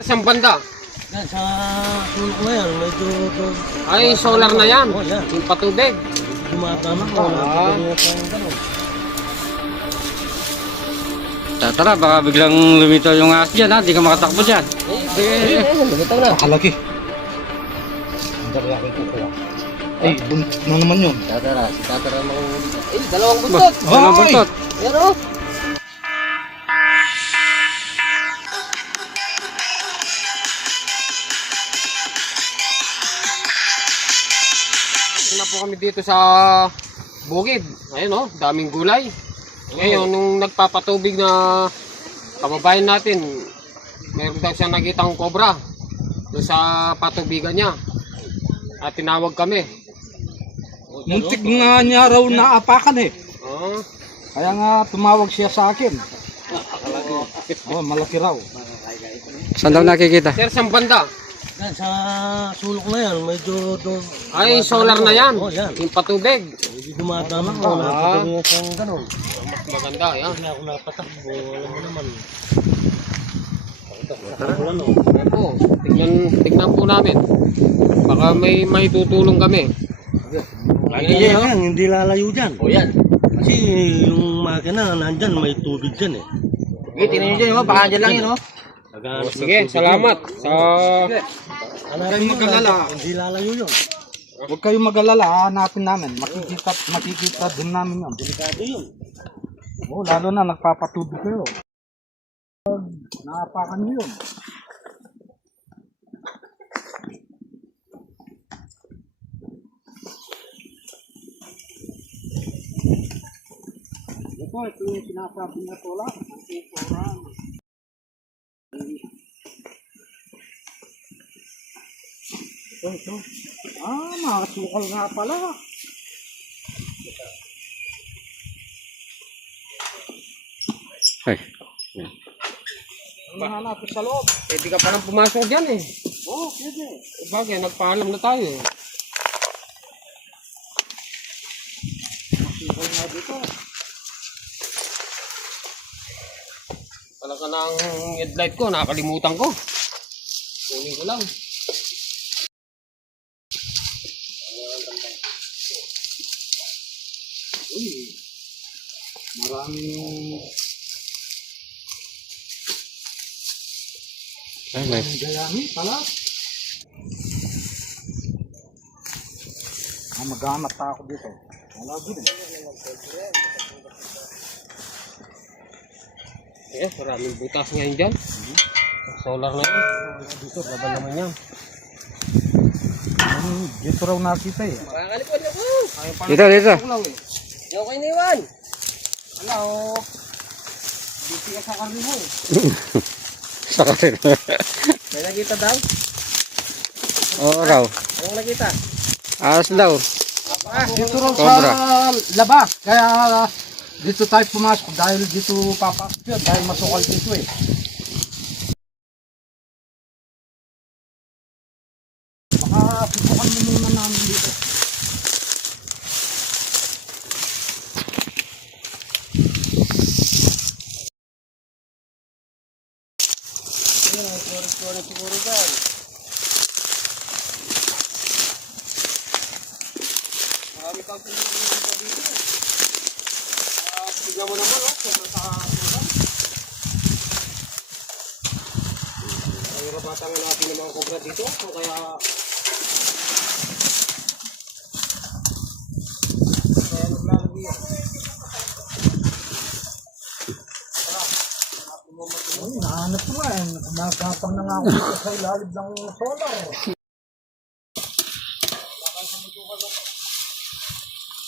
Isang banda. Yan, sa sulok na yan, medyo... Ay, solar na yan. Oo, yan. Yung patubig. Dumatama ko. Tara, baka biglang lumitaw yung ahas dyan ha, di ka makatakbo dyan. Lumitaw na. Nakalaki. Ang dali aking kukuha. Ay, buntot na naman yun. Tatara, si Tatara mga... Dalawang buntot. Dalawang buntot. Yan o. Na po kami dito sa bukid. Ayun o, daming gulay. Ngayon, nung nagpapatubig na kababayan natin, meron daw siyang nakitang cobra doon sa patubigan niya. At tinawag kami. Muntik nga niya raw naapakan eh. Oh, Kaya nga tumawag siya sa akin. Oh, malaki raw. Saan daw nakikita? sir, sa banda. Yan, sa sulok na yan, medyo... Ay, solar na yan. Oo, yan. Yung patubig. Hindi dumatama ko. Napagawin sa ganun. Mas maganda, yan. Hindi ako napatakbo. Alam mo naman. Ayan po, tignan po namin. Baka may tutulong kami. Yan, hindi lalayo dyan. O yan. Kasi yung makina nandyan, may tubig dyan eh. Okay, tingnan nyo dyan, baka dyan lang yun. Sige, salamat. Huwag kayong mag-alala. Hindi lalayo yun. Huwag kayong mag-alala, hanapin namin. Makikita din namin yun. Delikado yun. Oh, lalo na nagpapatubig kayo. Naapakan nyo yun. Ito yung sinasabi na tola. Ito. Mga sukal nga pala. Ay, Ang hanapin sa loob. Pwede ka parang pumasok dyan eh. Oo, pwede. Bagay, nagpaalam na tayo eh. Sukal nga dito. Talaga ng headlight ko, nakakalimutan ko. Kunin ko lang. Uy, maraming ay may. gayami pala. Maghanap pa ako dito. Wala din eh. Yes, maraming butas ngayon dyan. Solar na yun. Dito, laban naman yan. Dito raw nakita eh. Makakalipon ako! Dito, dito. Yung kayo niwan! Wala o. Dito ka sa karni mo. Saka rin. May nakita daw? Oo raw. Anong nakita? Ahas daw. Dito raw Cobra. sa labas. Kaya dito tayo pumasok dahil dito papasok yun. Dahil masukal dito eh. Baka subukan mo muna namin dito. Siguro daw. Marami kang pinagiging pa dito. Tignan mo naman, sobrang saka-sobrang. Ay, rabatangan natin ng mga kobra dito. So, kaya naglalagay yan. Uy, nahanap ko nga eh. Nagapang na nga ako dito sa ilalim ng solar.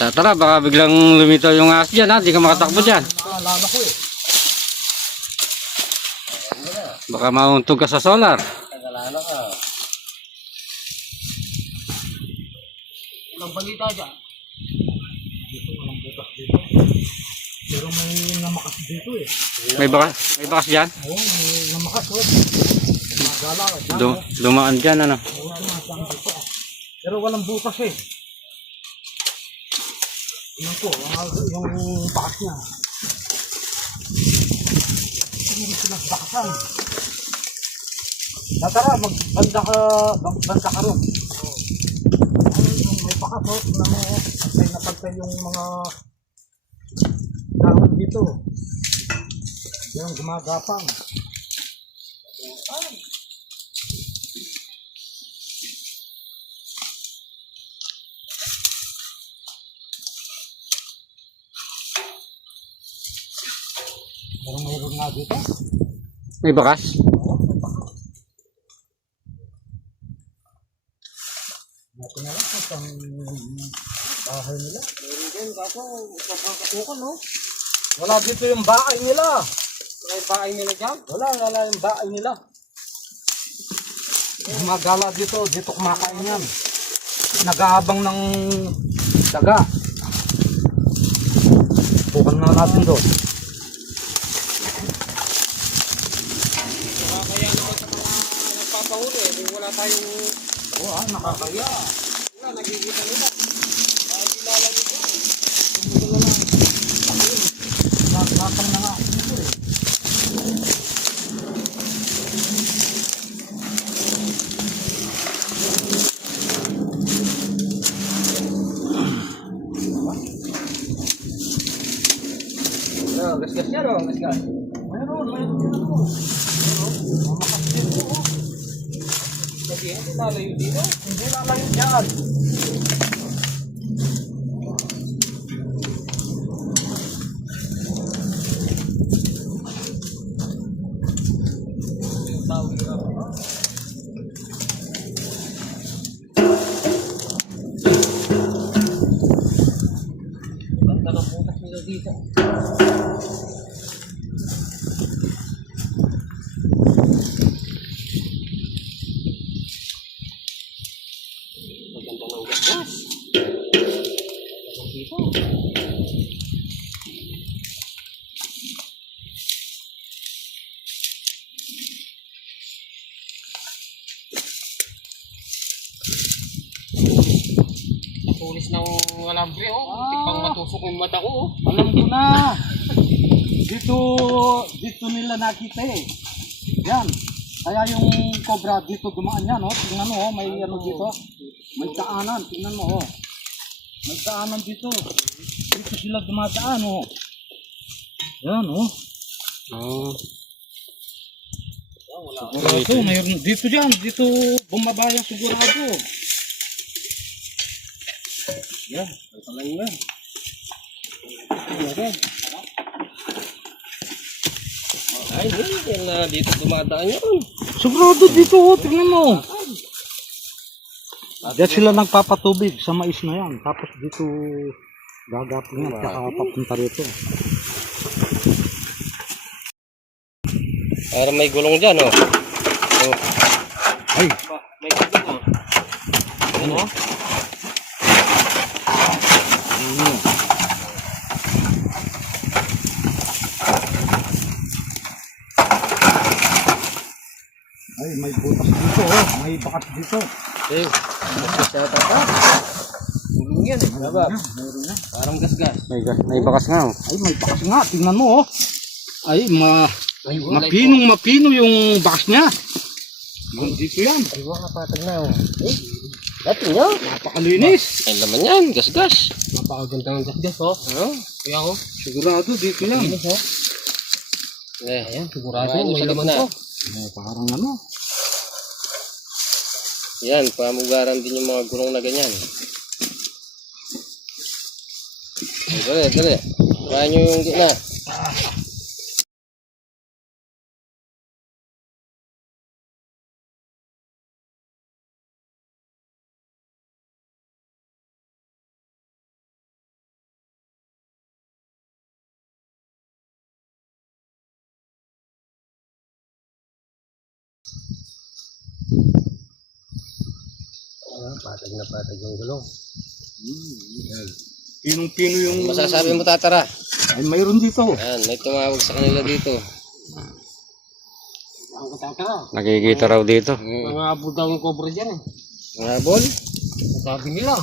Tara, baka biglang lumitaw yung ahas dyan ha, di ka makatakbo dyan. Naalala ko eh. Baka mauntog ka sa solar. Tagalala ka. Ilang balita dyan. Dito walang bukas dito. Pero may namakas dito eh. May bakas dyan? Oo, may namakas oh. Magala. Dumaan dyan ano. Oo, dumasang dito ah. Pero walang bukas eh. Yan po, yung bakas niya. Hindi sila bakasan. Tara, magbanda ka ron. May pakaso na mo, pantay na pantay yung mga dahon dito. Yan, gumagapang. Mayroon nga dito. May bakas? Natin na lang kung bahay nila. Meron din, kaso papakasukan, no? Wala dito yung bahay nila. May bahay nila dyan. Wala yung bahay nila. Gumagala dito kumakain yan. Nag-aabang ng daga. Bukan na natin doon. Kaya naman sa mga nagpapahuli, wala tayong Nakakaya. wala, nagigita nila. Ay, kilala nito. Nakakang na nga. Dito eh. Gasgas yan o, gasgas. Mayroon din ako. Mamakas dito. Kasi hindi lalayo dito. Hindi lalayo dyan. Ganda ng putas nila dito. Maganda ng gasgas. Dito. Natulis ng alambre, oh. Tipang matusok yung mata ko, oh. Alam ko na. Dito nila nakita eh. Yan. Kaya yung cobra dito dumaan yan, oh. Tingnan mo, oh. May ano dito. May daanan. Tingnan mo, oh. May daanan dito. Dito sila dumadaan, oh. Yan, oh. Oo. Sigurado, mayroon dito dyan. Dito bumaba yung sigurado. Yan. Patalan na. Yan. Ay, hindi na dito dumadaan yun. Sigurado dito, oh, tingnan mo. Diyan sila nagpapatubig sa mais na yan. Tapos dito gagapin yan, tsaka papunta rito. Para may gulong dyan, oh. Ay, May ganda, oh. Ano? ay, may butas dito, oh. May bakat dito. Eh, gasgas yata ka. Gulong yan, eh. Diba? Mayroon na. Parang gasgas. May bakas nga oh. Ay, may bakas nga. Tingnan mo, oh. Ay, mapino yung bakas niya. Dito yan. Ay, wala patag na, oh. Eh, dati nyo. Napakalinis. Ay, laman yan, gasgas. Napakaganda ng gasgas, oh. Oh, Kaya ako, Sigurado dito yan. eh, ayan, sigurado Ayun, may sa laman gitna. to. Parang ano. Yan, pamugaran din yung mga gulong na ganyan. Ay, dali, dali. Kaya nyo yung gitna. Patag na patag yung gulong. Pinong-pino yung... Masasabi mo, tatara? Ay, mayroon dito. Yan, may tumawag sa kanila dito. Ang katatara. Nakikita raw dito. Mga abo daw yung cobra dyan, eh. Mga bol? Sabi nila.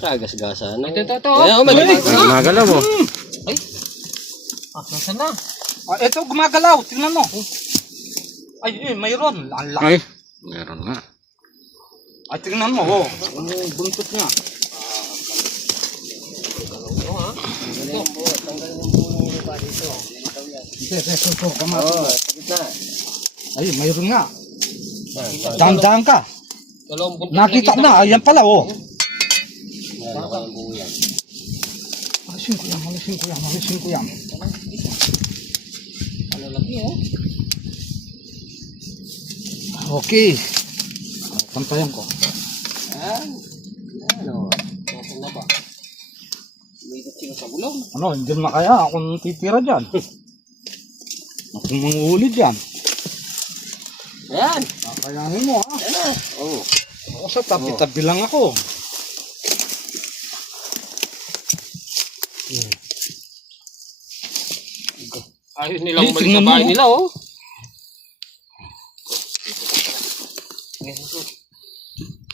Kagas-gasan. Ito. Gumagalaw mo. Ay. Nasaan na? Ito, gumagalaw. Tingnan mo. Ay, mayroon. Ang laki. Ay, meron nga. Ay, tingnan mo. Oh. Ang buntot niya. Ito, ay, mayroon nga. Dahan-dahan ka. Dalawang buntot Nakita ko na. Ayan pala, oh. Alisin ko yan. Malalaki, oh. Okay. Pantayan ko. Nasaan na ba? Umiikot sila sa bulong. Ano, hindi na kaya akong titira dyan. Akong manguhuli dyan. Ayan. Kakayanin mo, ha? Ayan na. Oh. Ako sa tabi-tabi lang ako. Ayos nilang Ay, umalis tingnan sa mo, bahay oh. nila, oh.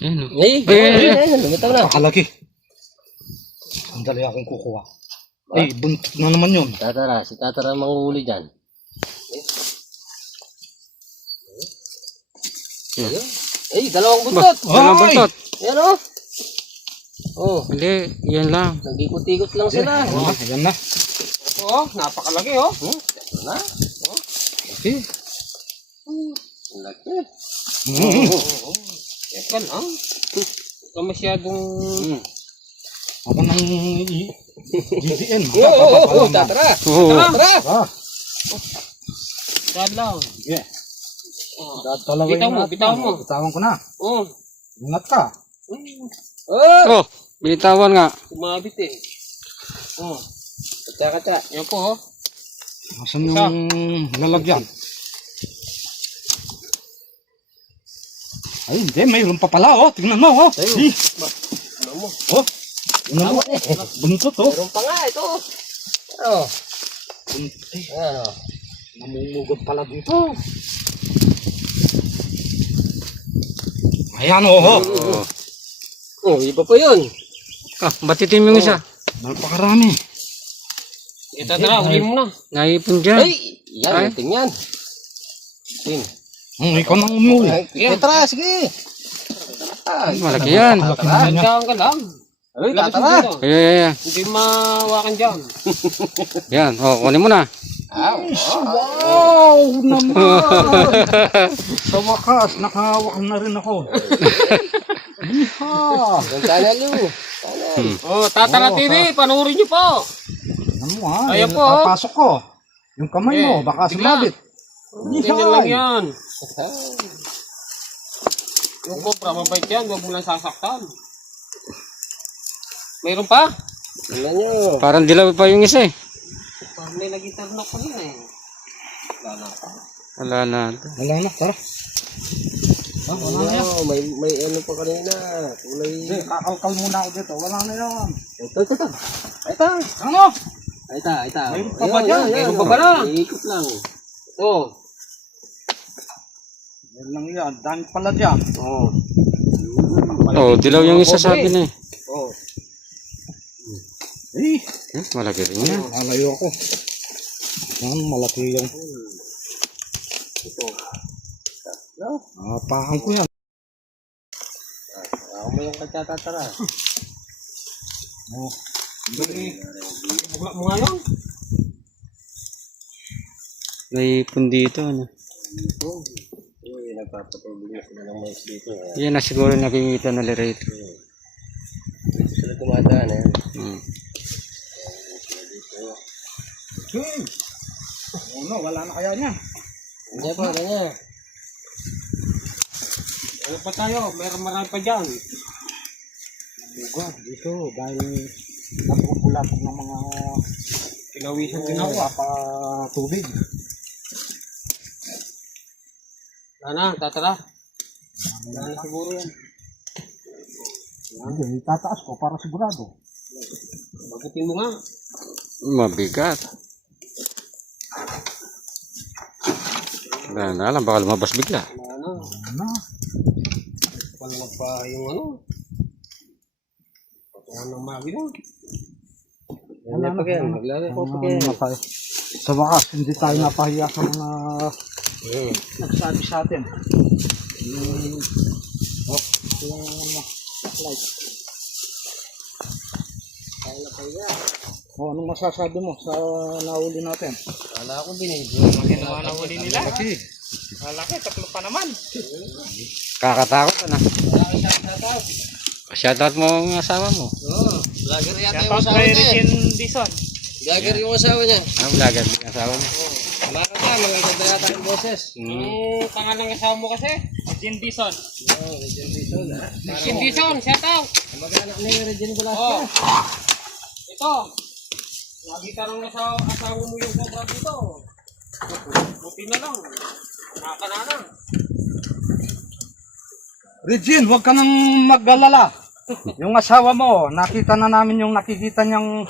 Ayun, oh. Lumitaw na. Nakalaki. Sandali akong kukuha. Ay, buntot na naman yun. Si Tatara manguhuli dyan. Ay, dalawang buntot. Dalawang buntot. Ayan, oh. Oh, Hindi, yan lang. nag-ikot-ikot lang sila. Ayan na. Ito, oh, napakalaki, oh. Ito na. Okay. Ang laki. Teka lang. Ito ka masyadong... Ako nang GDN. Tatara. Oo. Tatara. Dad lang. Yeah. Oh. Bitawan mo. Bitawan ko na. Oh. Ingat ka. Oh, binitawan nga. Kumabit eh. Oh. Katsa. Yan po, oh. Nasaan yung lalagyan? Ay, hindi. Mayroon pa pala, oh. Tingnan mo, oh. Ay. Ano mo? Oh. Tingnan mo. Buntot, oh. Meron pa nga ito. Oh. Buntot. Ayan, oh. Namumugod pala dito. Ayan, oh. Oo. Oh, iba pa yun. Ah, batitin mo yung isa. Napakarami. Ito, tara, huli mo na. Naipon dyan. Ay! Ay. Yan, tingnan. Tin. Ikaw nang umuli. Yan. Tara, sige. Ay, malaki yan. Sadyakan ka lang. Ay, Labas mo Tatara. dito. Ay. Hindi mawakan dyan. Yan, oh, kunin mo na. Wow naman! Sa wakas, nakahawak na rin ako. Iha! Yung channel nyo. Oh, Tatara TV, panoorin niyo po. Ano mo, ha? Ayan po, Papasok ko. Yung kamay mo, baka bigla. sumabit. Tingnan lang yan. Yung cobra, mabait yan. Huwag mo lang sasaktan. Mayroon pa? Tingnan nyo. Parang dilaw pa yung isa eh. Parang may nagitar na ko yun eh. Wala na. Wala na, tara. Wala na yan. May ano pa kanina. Kulay. Hindi, kakalkal muna ako dito. Wala na yan. Ito. Ito. Ano? Ito. Mayroon pa ba dyan? Mayroon pa pala. Iikot lang. Oh. Meron lang yan. Dami pala dyan. Oh. Oh, dilaw yung isa sabi na eh. Oh. Eh, Malaki rin yan. lalayo ako. Yan, malaki yung... Paan ko yan. Ako mo yung Tatara. Oh. Bugla mo nga yun. Naipon dito. Ano. Uy, nagpapatuloy sila ng mais dito. Yan na siguro nakikita na rito. Dito sila dumadaan eh. Ano, wala na kaya niya. Hindi pa, ganyan. Ano pa tayo? Meron marami pa dyan. Buga, dito, dahil napupulatog ng mga Pinawisan din ako. ginawa pa tubig. Sana, Tatara. Wala na siguro yan. Hindi, itataas ko para sigurado. Bagutin mo nga. Mabigat. Wala na lang, baka lumabas bigla. Ano? Ano? Paano magpa yung ano? ng magino. Wala na yan. Sa wakas, hindi tayo napahiya sa mga nagsabi sa atin. Light. Anong masasabi mo sa nahuli natin? Wala akong binigyan. Maginawa na huli nila. Malaki, tatlo pa naman. Kakatakot na. Shoutout mo ang asawa mo. Oo, vlogger yata yung asawa niya. Vlogger yung asawa niya. Ah, vlogger din ang asawa mo. Wala ka ba, magaganda yata yung boses. Yung pangalan ng asawa mo kasi? Regine Bison. Oo, Regine Bison. Regine Bison, shout out. Mag-anak ni Regine Velasquez. Ito. Nakita nung asawa mo yung cobra dito. Buti na lang. Nakakanana. Regine, huwag ka nang mag-alala. Yung asawa mo, nakita na namin yung nakikita niyang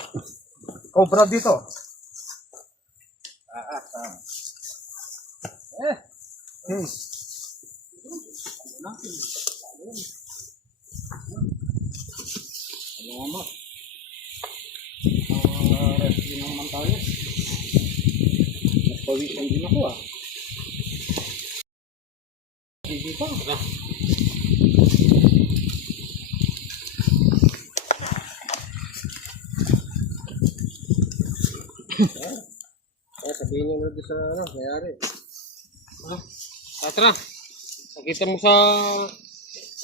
cobra dito. Salamat. Rescue naman tayo. Nagpawisan din ako ah. Dito. Sabihin nyo na doon sa mayari. Tatra, nakita mo sa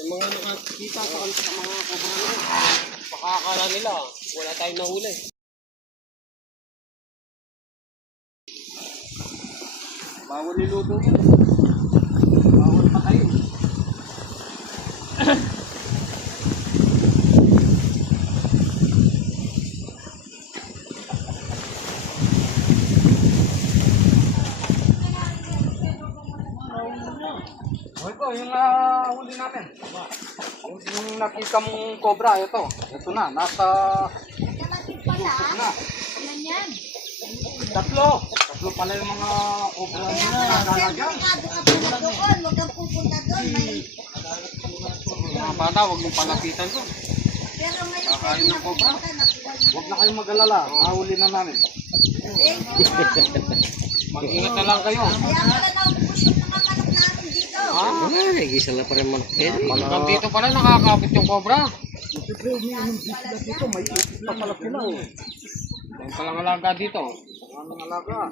mga nakakita sa mga cobra nila. Pakakala nila, wala tayong nahuli. Bawal niluto yun. Bawal patayin. Ito, yung huli namin. Yung nakita mong cobra, ito. Ito na, nasa na. Tatlo pala yung mga cobra na nakalagyan. Huwag kang pupunta doon. Mga bata, huwag mong palapitan to. Pero ngayon, Kakain ng cobra. Huwag na kayong mag-alala, nahuli na namin. Mag-ingat na lang kayo. kaya wala na ubus yung mga manok natin dito. Ay, gisa na pa rin man. Hanggang dito pala nakakapit yung cobra. Siyempre, umiinom sila dito, may ipit pa pala sila. Yung palang alaga dito. Anong alaga?